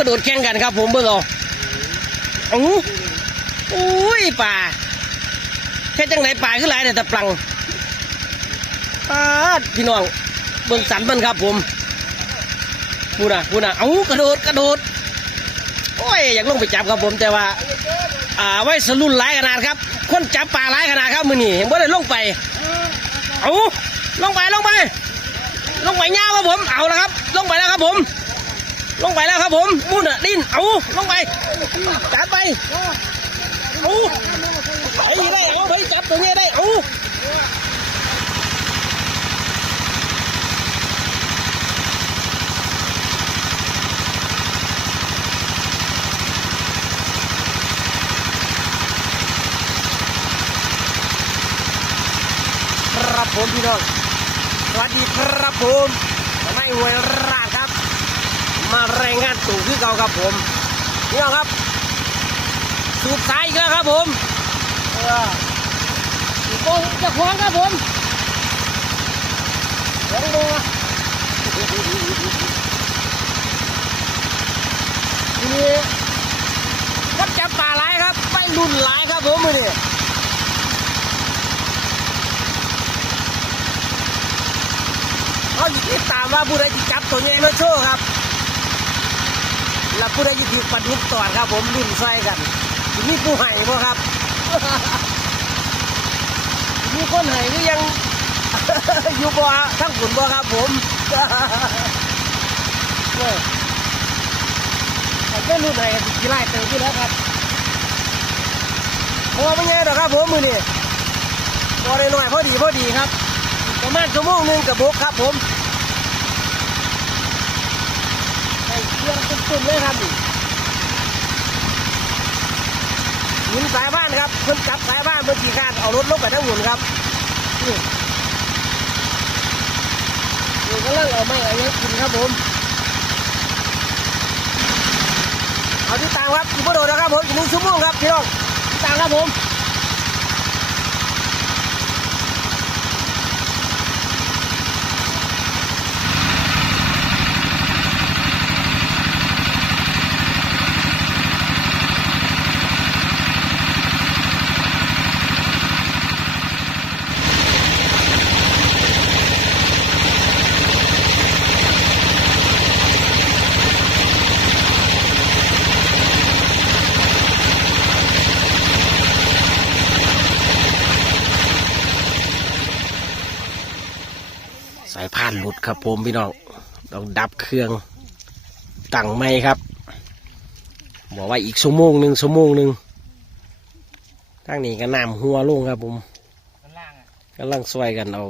กระโดดแข่งกันครับผมเบิ่งเอาเอ้าอุ้ยป่าแค่จังไหนป่าขึ้นหลายแต่ตะปลังปาดพี่น้องเบิ่งสันมันครับผมพูน่ะพูน่ะเอ้ากระโดดกระโดดโอ้ยอยากลงไปจับครับผมแต่ว่า อ่าไว้สรุนหลายขนาดครับ คนจับปลาหลายขนาดครับมือนี่เห็นบ่ได้ลงไปเอาลงไปลงไป ลงไปย่าครับผมเอาละครับ ลงไปแล้วครับผม ลงไปแล้วครับผมมุ่นอะดิ้นเอาลงไปจับไปเอาไอ้ได้เอาไปจับตัวนี้ได้เอาครับผมพี่น้องสวัสดีครับผมไม่หวย ราดครับมารายงานตู่คือเก่าครับผมพี่น้องครับ สูบสายอีกแล้วครับผมเออโอ้จะคว้างครับผมเดี๋ยวดูนะทีนี้วัดจับป่าหลายครับไม่รุ่นหลายครับผมมือนี่เขาอยู่ที่ตามว่าผู้ใดจะจับตัวใหญ่มาโชว์ครับ แล้วผู้ใดจะถือปลาดุกตอดครับ ผมรุ่นไส้กันมีผู้ให้บ่ครับ มีคนให้หรือยังอยู่บ่ทั้งขุนบ่ครับ ผมเว้ยแต่ก็รุ่นไหนกันกี่ไร่เติมที่แล้วครับพอไม่ไงหรอกครับผมมือนี่พอได้หน่อยพอดีพอดีครับ ประมาณชั่วโมงหนึงกับบุกครับผม ใส่ เครื่องตุ้มๆเลยครับหมุนสายบ้านครับเพิ่นกลับสายบ้านเมื่อกี้การเอารถลงไปทั้งหมุนครับนี่นี่ก็เลิกเอาไม่เอาเยอะกินครับผมเอาที่ต่างครับอยู่บนโดดนะครับผมอีกหนึ่งชั่วโมงครับพี่น้องต่างครับผม ครับผมพี่น้องต้องดับเครื่องตั้งไม่ครับ บอกว่าอีกชั่วโมงหนึ่งชั่วโมงหนึ่งทั้งนี้ก็น้ำหัวลงครับผมกำลังซอยกันเอา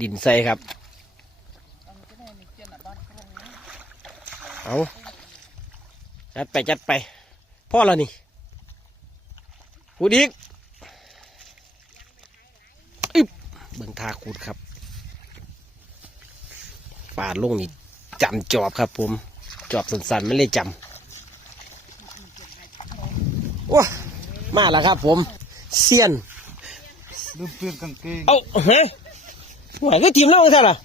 ดินใส่ครับ เอาจัดไปจัดไปพ่อแล้วนี่พูดอีกอึ๊บเบิ่งทาคูดครับ ปาดลงนี่จำจอบครับผม จอบสันๆไม่เลยจำว้ามาแล้วครับผมเซียนลืมเปลี่ยนกางเกงเอาฮะหวยก็ทีมแล้วมั้งท่านล่ะ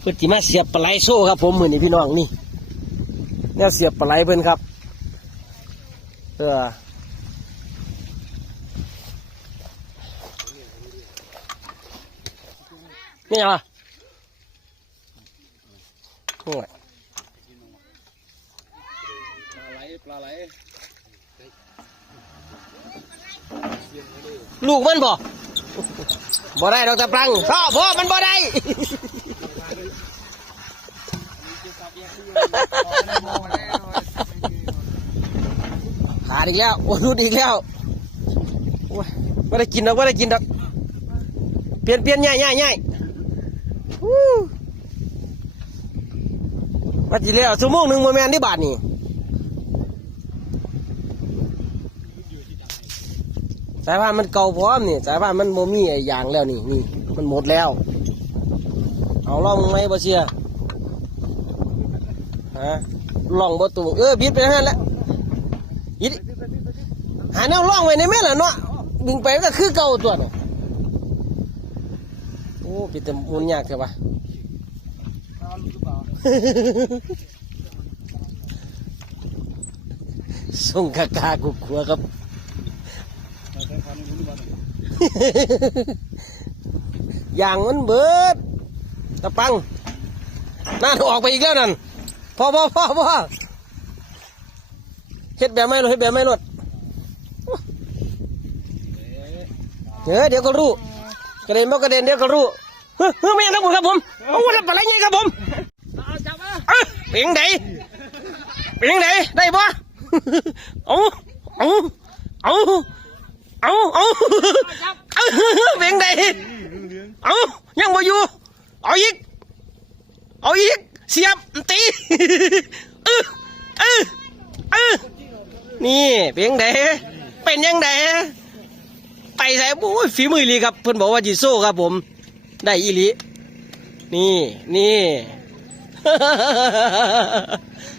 เพื่อที่มาเสียบปลาไหลโซ่ครับผมมือนี่พี่น้องนี่แนวเสียบปลาไหลเพิ่นครับเออนี่ยัง ล้วยปลาไหลปลาไหลลูกมันบ่บ่ได้ดอกตะปรังพ่อพ่อมันบ่ได้ขาดอีกแล้วโอ้รุดอีกแล้วโอ้ยไม่ได้กินดอกไม่ได้กินดอกเปลี่ยนเปลี่ยนง่ายง่ายง่าย ฮู้มาจีแล้วชั่วโมงหนึ่งโมแมนที่บาทนี่สายพานมันเก่าพร้อมนี่สายพานมันโมมีไอ้ยางแล้วนี่นี่มันหมดแล้ว เอาล่องไหมบ่เชียฮะล่องบ่ตูเออบิดไปนั่นแหละยิดหาแนวร่องไว้ในแม่ล่ะเนาะดึงไปก็คือเก่าตัวเนาะโอ้ปิดแต่มุนยากใช่ปะ ส่งกากากุกขัวครับอย่างมันเบิดตะปังน่าออกไปอีกแล้วนั่นพอพอพอพอเฮ็ดแบบไม่หรดเฮ็ดแบบไม่หรดเดี๋ยวเดี๋ยวก็รู้กระเด็นบ่กระเด็นเดี๋ยวก็รู้เฮ้ยไม่ยังนะผมครับผมโอ้ยปลาไหลไงครับผม เป็นยังไงเป็นยังไงได้ปะเอาเอาเอาเอาเอาเอาเป็นยังไงเอายังบ่อยู่เอาอีกเอาอีกเสียบตีเออเออเออนี่เป็นยังไงเป็นยังไงไปใส่โอ้ยฝีมืออีหลีครับเพิ่อนบอกว่าจิโซ่ครับผม ได้อีลีนี่นี่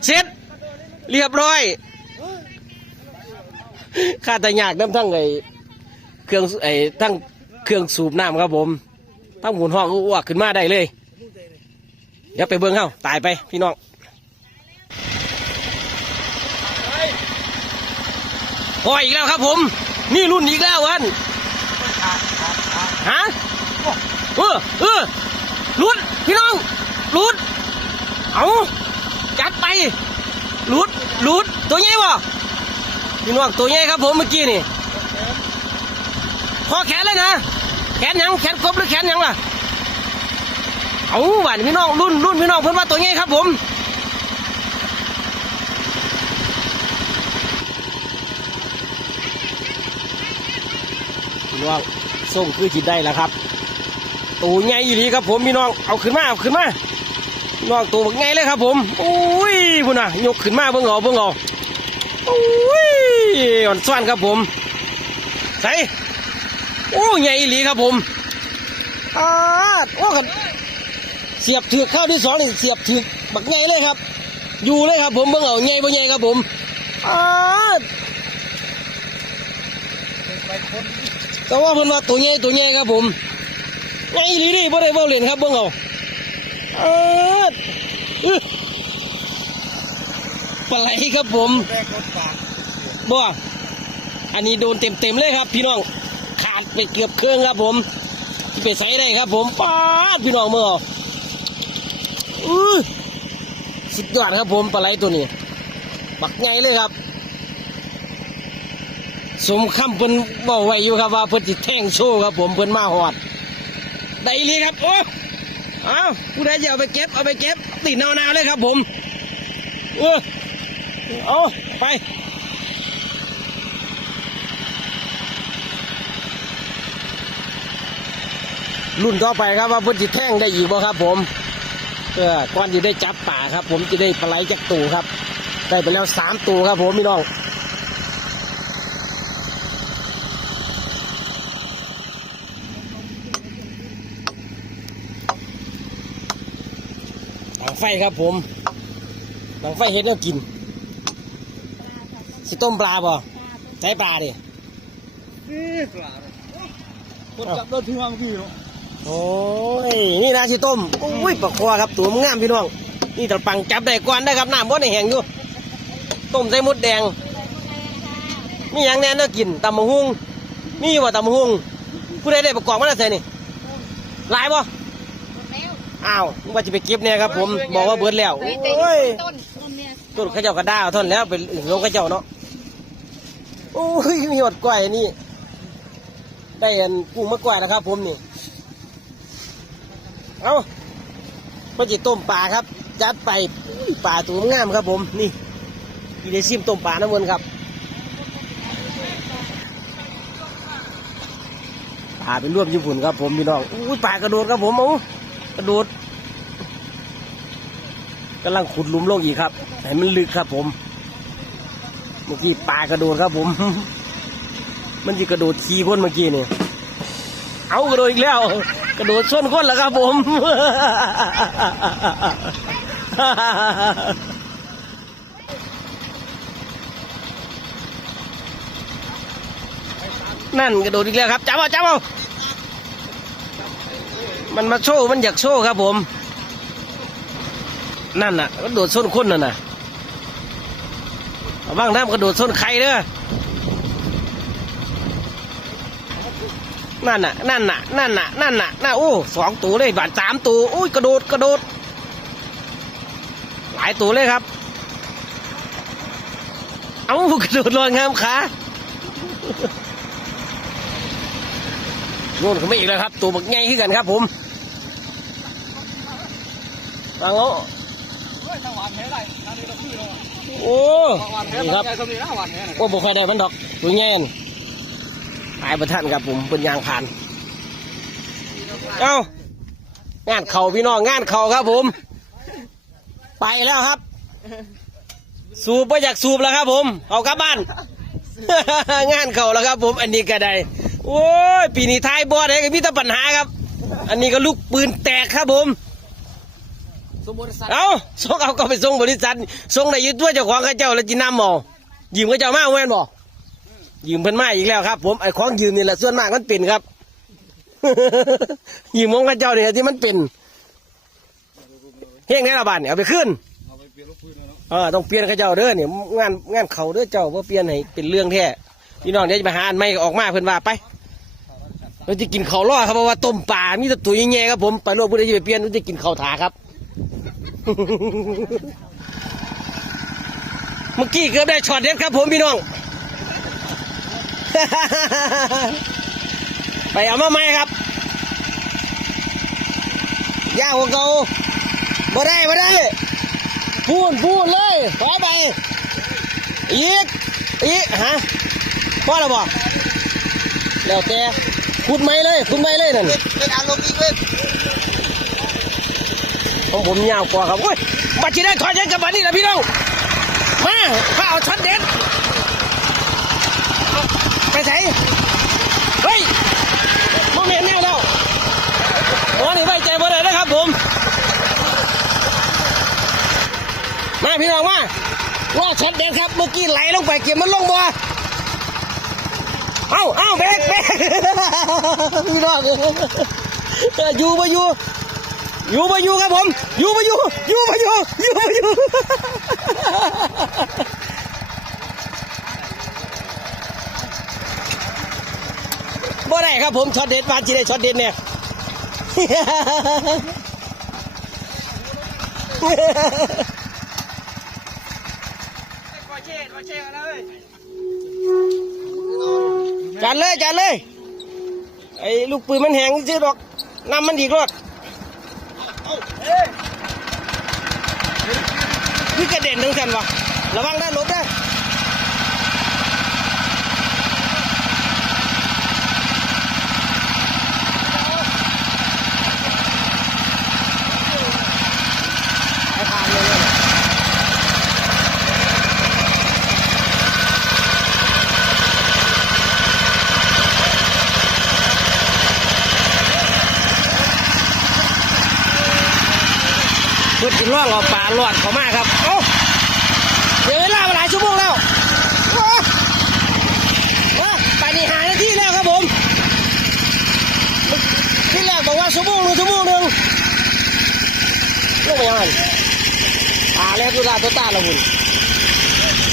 เสร็จเรียบร้อยข้าแต่ยากน้ำทั้งไอเครื่องไอทั้งเครื่องสูบน้ำครับผมทั้งหมุนห้องอ้วกขึ้นมาได้เลย เดี๋ยวไปเบิ้งเข้าตายไปพี่น้องพอยอีกแล้วครับผม นี่รุ่นอีกแล้ววันฮะเออเออรุดพี่น้องรุด เอาจัดไปหลุดหลุดตัวใหญ่บ่พี่น้องตัวใหญ่ครับผมเมื่อกี้นี่พอแขนเลยนะ แขนยังแขนกบหรือแขนยังล่ะเอาบ้านพี่น้องรุ่นรุ่นพี่น้องเพิ่นว่าตัวใหญ่ครับผมพี่น้องส่งคือจิตได้แล้วครับตัวใหญ่อีหลีครับผมพี่น้องเอาขึ้นมาเอาขึ้นมา นองตัวบักไงเลยครับผมโอ้ยพุ่นน่ะยกขึ้นมาเบิ่งเอาเบิ่งเอาโอ้ยอ่อนซ้อนครับผมใส่โอ้ใหญ่อีหลีครับผมอาโอ้กันเสียบถือข้าวที่สองนี่เสียบถือบักไงเลยครับ อยู่เลยครับผมเบิ่งเอาไงบ่ไงครับผมอาดไปคนแต่ว่าเพิ่นว่าตัวใหญ่ตัวใหญ่ครับผมไงอีหลีนี่บ่ได้เว้าเล่นครับเบิ่งเอา อาดอื้อปลาไหลครับผมแรกรถปากบ่อันนี้โดนเต็มเต็มๆเลยครับ พี่น้องขาดไปเกือบเครื่องครับผมไปใส่ได้ครับ ผมป้าพี่น้องเมื่ออื้อสุดยอดครับผมปลาไหลตัวนี้บักใหญ่เลยครับ สมคำเพิ่นบอกไว้อยู่ครับว่าเพิ่นสิแท่งโชว์ครับผมเพิ่นมาหอด ได้อีหลีครับโอ้ อาผู้ใดจะเอาไปเก็บเอาไปเก็บติดนาวๆเลยครับผมเออเอาไปรุ่นต่อไปครับว่าเพิ่นสิแท่งได้อีกบ่ครับ ผมเออก่อนจะได้จับป่าครับ ผมจะได้ปลาไหลจักตูครับ ได้ไปแล้วสามตัวครับผมพี่น้อง ไฟครับผมหลังไฟเห็ดแล้วกิน สิต้มปลาบ่ใช้ปลาดินี่ปลาคนจับรถที่วางพี่เนาะโอ้ย นี่นะสิต้มโอ้ยปลาคอครับตัวมันงามพี่น้อง นี่ตะปังจับได้ก่อนได้ครับน้ำบ่ได้แห้งอยู่ ต้มใส่มดแดงมีอย่างแน่นอกินตำมะฮุงมีว่าตำมะฮุงผู้ใดได้ประกอบมาแล้วใส่นี่หลายบ่ อ้าวมึงว่าจะไปเก็บเนี่ยครับผมบอกว่าเบิดแล้วต่โอ้ยต้นต้นเนี่ยต้นข้าเจ้ากระด้าท่อนแล้วไปลงข้าเจ้าเนาะโอ้ยมีหดกล้วยนี่ ได้อันกุ้งมะกล้วยนะครับ ผมนี่เอาเพื่อจะต้มปลาครับ จัดไปปลาตัวงามครับ ผมนี่อีเดซิมต้มปลาน้ำมันครับปลาเป็นรวมญี่ปุ่นครับผมพี่น้องอุ้ยปลากระโดดครับผมเอาก ระโดดกำลังขุดหลุมลงอีกครับให้มันลึกครับ ผม เมื่อกี้ปลากระโดดครับผม มันจะกระโดดขี่คนเมื่อกี้นี่เอากระโดดอีกแล้ว กระโดดชนคนแล้วครับ ผมนั่นกระโดดอีกแล้วครับจับเอาจับเอา มันมาโชว์มันอยากโชว์ครับผม นั่นน่ะกระโดดชนคนนั่นน่ะระวังน้ำกระโดดส้นไข่เด้อนั่นน่ะนั่นน่ะนั่นน่ะนั่นน่ะน่ะโอ้สองตัวเลยบาดสามตัวโอ้ยกระโดดกระโดด หลายตัวเลยครับ เอ้ากระโดดลอยงามขาโน่นเขาไม่อีกแล้วครับ ตัวบักใหญ่ขึ้นกันครับผมฟังเอา เฮ้ยถ้าห วานแหได้นั่นนี่เราคือเราโอ้หวานแหนี่คครัรับบสมีนะหวานแหนะโอ้บุคคลใดมันดอกตัวแง่นหายประทันครับผมเป็นยางผ่าน เอ้างานเข่าพี่น้องงานเข่าครับผม ไปแล้วครับ สูบไปอยากสูบแล้วครับ ผมเอากลับบ้าน งานเข่าแล้วครับ ผม อันนี้ก็ได้โอ้ยปีนี้ท้ายบอดเลยก็มีแต่ปัญหาครับ อันนี้ก็ลูกปืนแตกครับผม สมบูรณ์สัตว์เอาส่งเอาก็ไปส่งบริษัทส่งในยึดด้วยเจ้าของข้าเจ้าแล้วจีน้ำหมอยืมข้าเจ้ามาแม่นบ่ยืมเพิ่นมาอีกแล้วครับ ผมไอ้ของยืมนี่แหละส่วนมากมันเป็นครับยืมของข้าเจ้าเนี่ยที่มันเป็นเฮงในระบาดเนี่ยเอาไปขึ้นเอาไปเปลี่ยนลูกพื้นเลยเนาะเออต้องเปลี่ยนข้าเจ้าเด้อเนี่ยงานงานเขาเด้อเจ้าว่าเปลี่ยนให้เป็นเรื่องแท้พี่น้องเดี๋ยวจะไปหาอันใหม่ออกมาเพิ่นว่าไปเราจะกินข้าวล่อครับเพราะว่าต้มปลามีแต่ตัวใหญ่ๆครับผมไปโลกผู้ใดจะไปเปลี่ยนเราจะกินข้าวถาครับ เมื่อกี้เกือบได้ช็อตเด็ดครับผมพี่น้อง ไปเอามาไหมครับยากกว่าเก่าบ่ได้บ่ได้ พูนพูนเลยถอไป อีก อีกฮะพ่อเราบอกแล้วแต่ขุดไม้เลยขุดไม้เลยนั่นเป็นอารมณ์อีกเว้ย ของผมยาวกว่าครับโอ้ยบัตรที่ได้ถอยเด็ดกับบัตรนี่นะพี่น้องมาข้าเอาช็อตเด็ดไปไหนเฮ้ยมองเห็นแน่แล้ววันนี้ไว้ใจบ่ได้นะครับผม มาพี่น้องมาว่าช็อตเด็ดครับเมื่อกี้ไหลลงไปเก็บมันลงบ่เอ้าเอ้าเบรกเบรกพี่น้องอยู่บ่อยู่ อยู่บ่อยู่ครับผม อยู่บ่อยู่ อยู่บ่อยู่ อยู่บ่อยู่ บ่ได้ครับผมช็อตเด็ดมาจีได้ช็อตเด็ดเนี่ยจันเลยจัดเลยจัดเลย ไอ้ลูกปืนมันแหงซื้อดอกน้ำมันดีกรอด เอ้ย พี่ กันวะระวังด้านลบนะไอ้พานเลยเนี่ยเพื่อกินร่องเอาปลาหลอดเขามาครับ เอ้าเดี๋ยวเวลามาหลายชั่วโมงแล้วว้าว้าไปนี่หานาทีแล้วครับผมที่แรกบอก ว่าชั่วโมงหนึ่งชั่วโมงหนึ่งลงไปยังไงปลาแล้วตัวตาตัวตาละหุ่น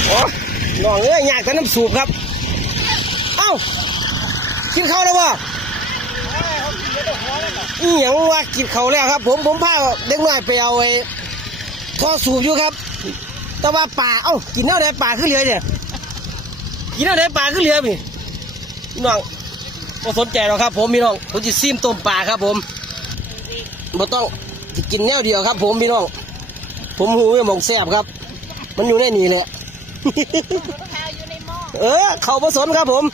โอ้น้องเอ้ยอยากแต่น้ำสูบครับ เอ้ากินข้าวแล้วบ่อีหยังว่ากินเขาแล้วครับ ผมผมพาเด็กน้อยไปเอาไอ้ท่อสูบอยู่ครับ แต่ว่าป่าเอ้ากินเท่าไหป่าขึ้นเรือเนี่ยกินเท่าไหป่าขึ้นเรือพี่น้องก็สนใจหรอกครับ ผมพี่น้องผมจะซีมต้มป่าครับผม บ่ต้องกินแนวเดียวครับ ผมพี่น้อง ผมหูไม่มองแซ่บครับ มันอยู่ในนี่แหละ เออ เขาผสมครับผม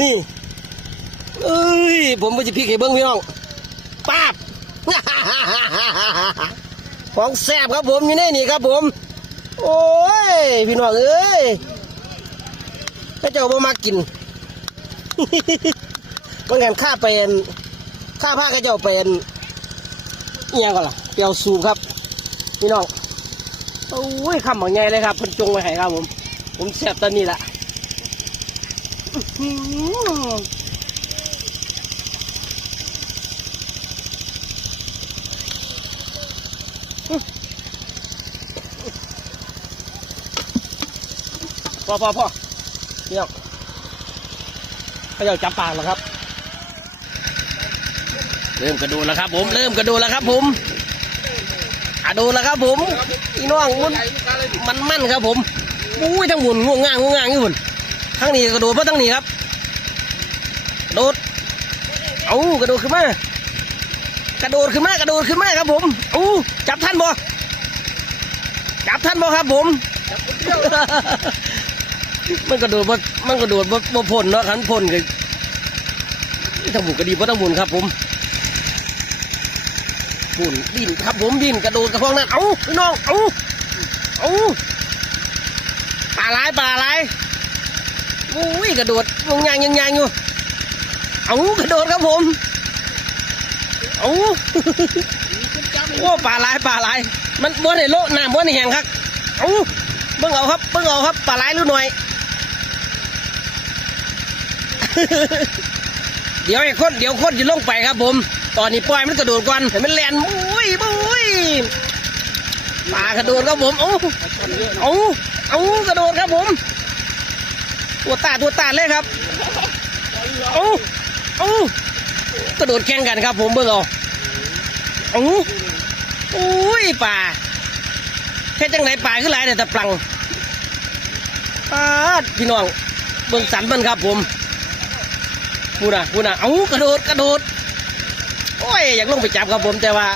นี่เอ้ย ผมก็จะพลิกให้เบิ้งพี่น้องป้าบของแซ่บครับผมอยู่ในนี่ครับผม โอ้ย พี่น้องเอ้ยก็เจ้าบ่มากินมันงานค่าเป็นค่าผ้าก็เจ้าเป็น ยงก่อนล่ะเปียวสูบครับพี่น้องโอ้ยคำบางไงเลยครับมันจงไว้ให้ครับผม ผมแซ่บตอนนี้แหละอื้อหือพอพอพอพี่น้องเขาจะจับปากแล้วครับ เริ่มกระโดดแล้วครับผม เริ่มกระโดดแล้วครับผมอะโดดแล้วครับผมพี่น้องมุนมันมั่นครับผมอุ้ยทั้งหมุนง่วงง่างง่วงง่างอยู่หมุนทั้งนี้กระโดดเพราะทั้งนี้ครับกระโดดเอากระโดดขึ้นมากระโดดขึ้นมากระโดดขึ้นมาครับผมเอาจับท่านบ่จับท่านบ่ครับผมมันกระโดดมันกระโดดบ่บ่พ้นเนาะขันพ้นก็ทั้งหมุนก็ดีเพราะทั้งหมุนครับผม หมุนดินครับผมดินกระโดดกระพองนั่นเอาพี่น้องเอาเอาปลาลายปลาลายอุ้ยกระโดดวงยางยังยางอยู่เอากระโดดครับผมเอาโอ้ปลาลายปลาลายมันบนในโลน้ำบนในแหงครับเอาเบิ่งเอาครับเบิ่งเอาครับปลาลายหรือหน่อยเดี๋ยวไอ้คนเดี๋ยวคนจะลงไปครับผม ตอนนี้ปล่อยมันกระโดดก่อนให้มันแลนมุ้ยมุ้ยปลากระโดดครับผมเอาเอาเอากระโดดครับผม ตัวตาตัวตาเลยครับเอาเอากระโดดแข่งกันครับผมเบิ่งเอาเอาอุ้ยป่าแค่จังไหนป่าขึ้นหลายแต่ตะปลังปาดพี่น้องเบิ่งสันมันครับผมพูน่ะพูน่ะเอากระโดดกระโดด โอ้ยอยากลงไปจับครับผมแต่ว่า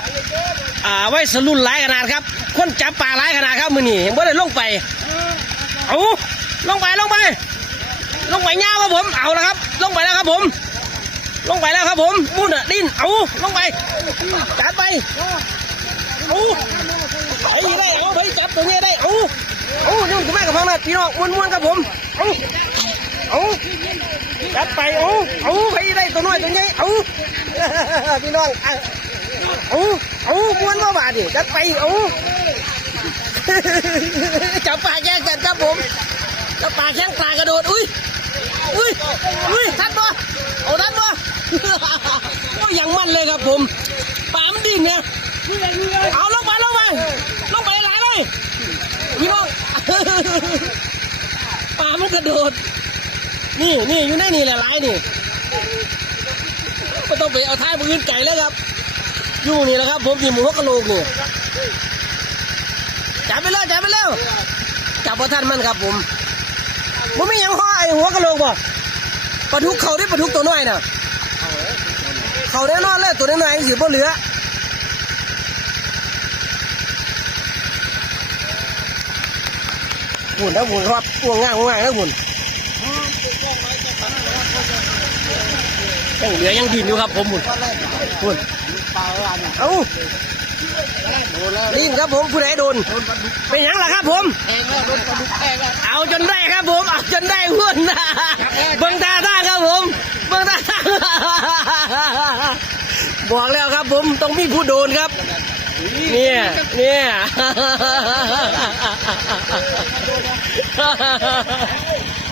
อ่าไว้สรุนหลายขนาดครับ คนจับป่าหลายขนาดครับมือนี่เมื่อได้ลงไปเอาลงไปลงไปลงไปเงาครับผมเอาแล้วครับ ลงไปแล้วครับผม ลงไปแล้วครับผมมุดอะดิ้นเอาลงไปจับไปเอาไอ้ได้เอาไปจับตัวนี้ได้เอาเอายุ่งกับแม่กับพ่อแม่พี่น้องม้วนๆครับผมเอาเอา จับไปเอาเอาไปได้ตัวน้อยตัวใหญ่เอาพี่น้องเอาเอาเอาม้วนมาบาดดิจับไปเอาจับปลาแย่งกันครับผมจับปลาแข้งปลากระโดดอุ้ยอุ้ยอุ้ยทัดบ่เอาทัดบ่เอาอย่างมันเลยครับผมปลามดินเนี่ยเอาลงไปลงไปลงไปหลายเลยพี่น้องปลามันกระโดด นี่นี่อยู่ในนี่แหละหลายนี่ไม่ต้องไปเอาท้ายมืออื่นไก่แล้วครับ อยู่นี่แหละครับ ผมที่หมูหัวกะโหลกนี่จับไปเลยจับไปแล้วจับพอท่านมันครับผมผมไม่ยังห่อไอหัวกระโหลกบ่ปลาทุกเขาได้ปลาทุกตัวน้อยน่ะเขาแน่นอนเลยตัวน้อยๆสิบ่เหลือหมุนนะหมุนครับวงง่างงง่างนะหมุน ยังเหลือยังดินอยู่ครับผมหมุนหมุนปลาอะไรเนี่ยเอาโดนแล้วดินครับผมผู้ใดโดนเป็นหยังล่ะครับผมแทงแล้วโดนปลาดุกแทงแล้วเอาจนได้ครับผมเอาจนได้หุ่นนะเบิ่งตาท่าครับผมเบิ่งตาท่าบอกแล้วครับผมต้องมีผู้โดนครับเนี่ยเนี่ย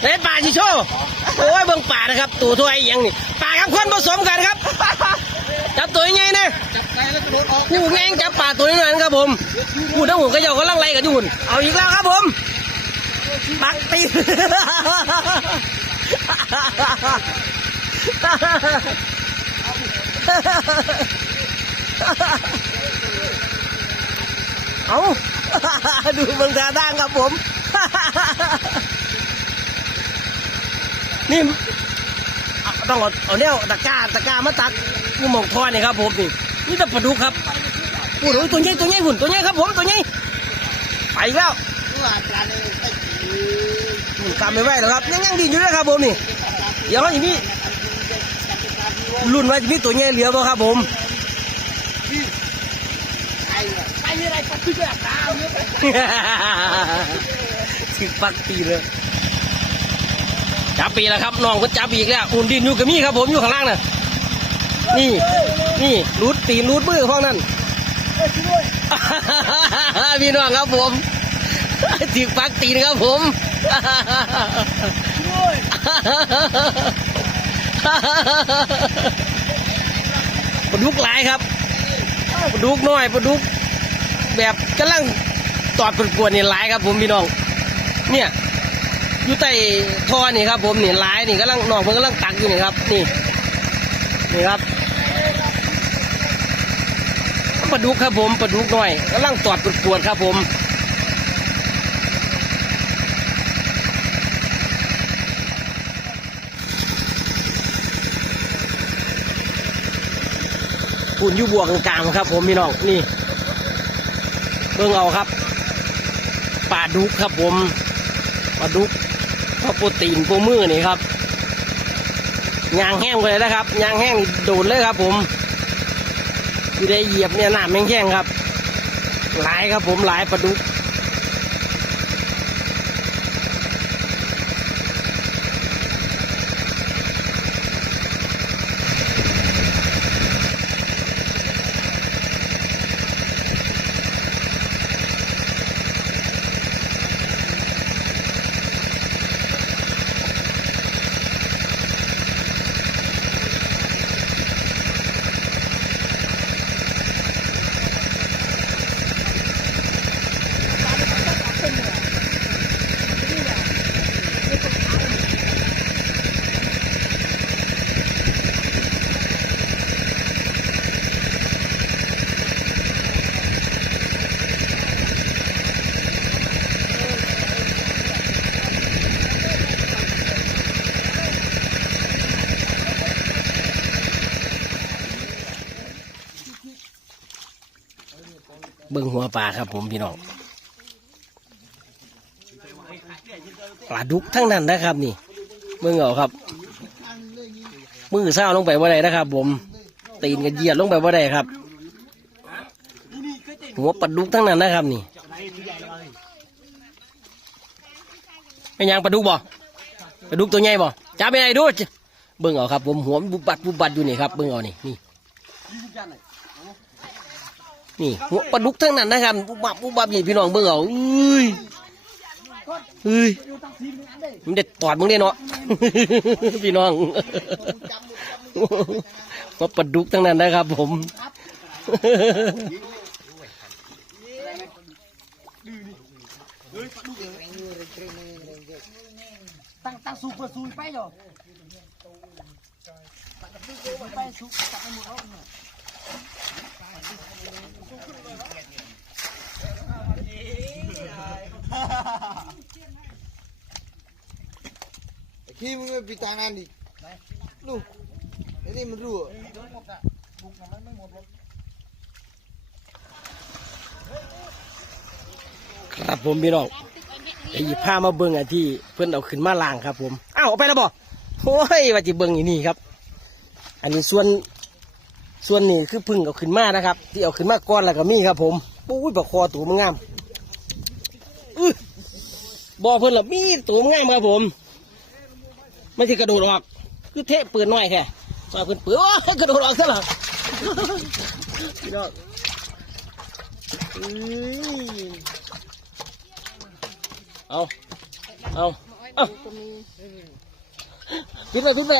ไหนป่าชิโชว์โอ้ยเบิ่งป่านะครับตัวถ้วยอหยังนี่ป่ากับคนผสมกันครับ จับตัวยังไงนะจับไก่แล้วกระโดดออกนี่ผมแง่งจับป่าตัวนี้หน่อยนะครับผมพูดทั้งผมก็เจ้ากำลังไล่กันอยู่หุ่นเอาอีกแล้วครับผมปักตีเอาดูเมืองตาด้านครับผม นี่ ต้องเอาเอาเนี่ยตะกร้าตะกร้ามาตักนี่หมองทอนี่ครับผมนี่นี่ตะปลาดุกครับโอ้โหตัวใหญ่ตัวใหญ่หุ่นตัวใหญ่ครับผมตัวใหญ่ไปอีกแล้วว่าปลาเนี่ยไอ้หุ่นกำไม่ไหวแล้วครับยังยังดีอยู่เลยครับผมนี่เดี๋ยวเขาอย่างนี้รุ่นว่าจะมีตัวใหญ่เหลือบ่ครับผมไก่ไก่อะไรปลาดุกแบบปลาเนี่ยถึกปักตีเลย จับปีแล้วครับน้องก็จับอีกแล้วอุ่นดินอยู่กับมี่ครับผมอยู่ข้างล่างน่ะนี่นี่รูดตีนรูดมือห้องนั้นพี่น้องครับผมถึกปักตีนครับผมปลาดุกหลายครับปลาดุกน้อยปลาดุกแบบกำลังตอดปวดๆนี่หลายครับผมพี่น้องเนี่ย อยู่ใต้ท่อนี่ครับ ผมนี่ลายนี่กำลังนองเพิ่นกำลังตักอยู่นี่ครับนี่นี่ครับปลาดุกครับผมปลาดุกหน่อยกำลังตอดปวดๆครับผมปุ่นยู่บวกกลางครับ ผมพี่น้องนี่เบิ่งเอาครับปลาดุกครับผมปลาดุก พระโปรตีนโปมือนี่ครับยางแห้งเลยนะครับยางแห้งโดดเลยครับ ผมอยู่ได้เหยียบเนี่ยหนามแห้งๆครับหลายครับผมหลายปลาดุก งหัวปลาครับ ผมพี่น้องปลาดุกทั้งนั้นนะครับนี่เบิ่งเอาครับ มือเศร้าลงไปว่าไดนะครับ ผมตีนกันเหยียดลงไปว่าไดครับ หัวปลาดุกทั้งนั้นนะครับนี่เป็นยังปลาดุกบ่ปลาดุกตัวใหญ่บ่จับไปไหนดูเบิ่งเอาครับ ผมหัวบุบบัดบุบบัดอยู่นี่ครับเบิ่งเอานี่นี่ นี่หัวปลาดุกทั้งนั้นนะครับบุบบับบุบบับนี่พี่น้องเบิ่งเอาเอ้ยเอ้ยมันเด็ดตอดมึงได้เนาะพี่น้องว่าปลาดุกทั้งนั้นนะครับ ผมตั้งตั้งสูบสูบไปเหรอไปสูบจับไปหมดแล้ว ขี้มึงไปตางานดิลูกไอ้นี่มันรั่วครับผมพี่น้องไอ้ผ้ามาเบิ่งอันที่เพิ่อนเอาขึ้นมาล่างครับ ผมอ้าวเอาไปแล้วบ่โอ้ยว่าจะเบิ่งอยู่นี่ครับ อันนี้ส่วน ส่วนนี้คือพึ่งเอาขึ้นมานะครับ ที่เอาขึ้นมาก้อนแล้วก็มีครับ ผมปุ้ยปลาคอตัวมันงามอื้อบ่อเพิ่นหรอมีตัวมันงามครับผมมันจะกระโดดออก คือเทะเปิดหน่อยแค่ซอยเพิ่นเปิดโอ้ยกระโดดออกซะหรอพี่น้องอื้อเอาเอาเอา พิดไปพิดไป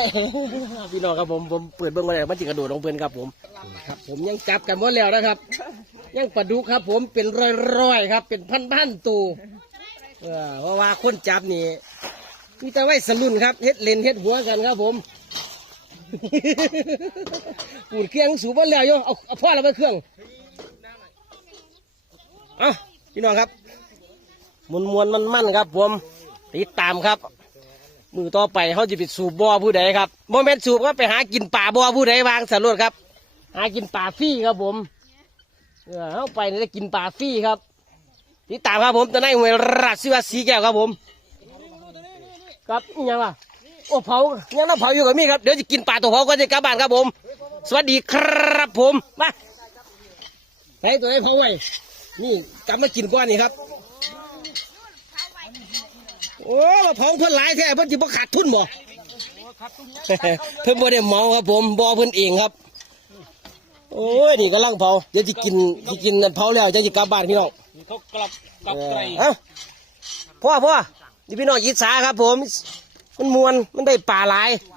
พี่น้องครับผมผมเปิดเบิ้งมาแล้วมันจิกระโดดลงเพื่อนครับผมครับ ผมยังจับกันหมดแล้วนะครับ ยังปลาดุกครับ ผมเป็นร้อยๆครับ เป็นพันๆตัวเพราะว่าคนจับนี่มีแต่ไว้สลุนครับเฮ็ดเลนเฮ็ดหัวกันครับผมปูดเครื่องสูบมาแล้วโยเอาเอาพ่อเราไปเครื่องเอาพี่น้องครับมวนมวนมันมันครับผมติดตามครับ มือต่อไปเขาจะไปสูบบ่อผู้ใดครับโมเมนต์สูบก็ไปหากินป่าบ่อผู้ใดวางสำรวจครับ หากินป่าฟรี่ครับผมเออเขาไปนี่ได้กินป่าฟรี่ครับติดตามครับผมตอนนี้หวยราชวัสีแก้วครับผม ครับยังล่ะโอ้เผายังน้ำเผาอยู่กับมีครับเดี๋ยวจะกินป่าตัวเผาก็จะกลับบ้านครับผม สวัสดีครับผมมาใส่ตัวไหนเผาไว้นี่กลับมากินก้อนนี่ครับ โอ้มาเผาเพิ่นหลายแท้เพิ่นจิบ่ขาดทุนบ่เพิ่นบ่ได้เมาครับ ผมบ่เพิ่นเองครับ โอ้ยนี่กำลังเผาเดี๋ยวจะกินสิกินเผาแล้วจะจะกลับบ้านพี่น้องเขากลับกลับไกลเอ้าพ่อพ่อนี่พี่น้องอิสาครับ ผม มันมวนมันได้ป่าหลายว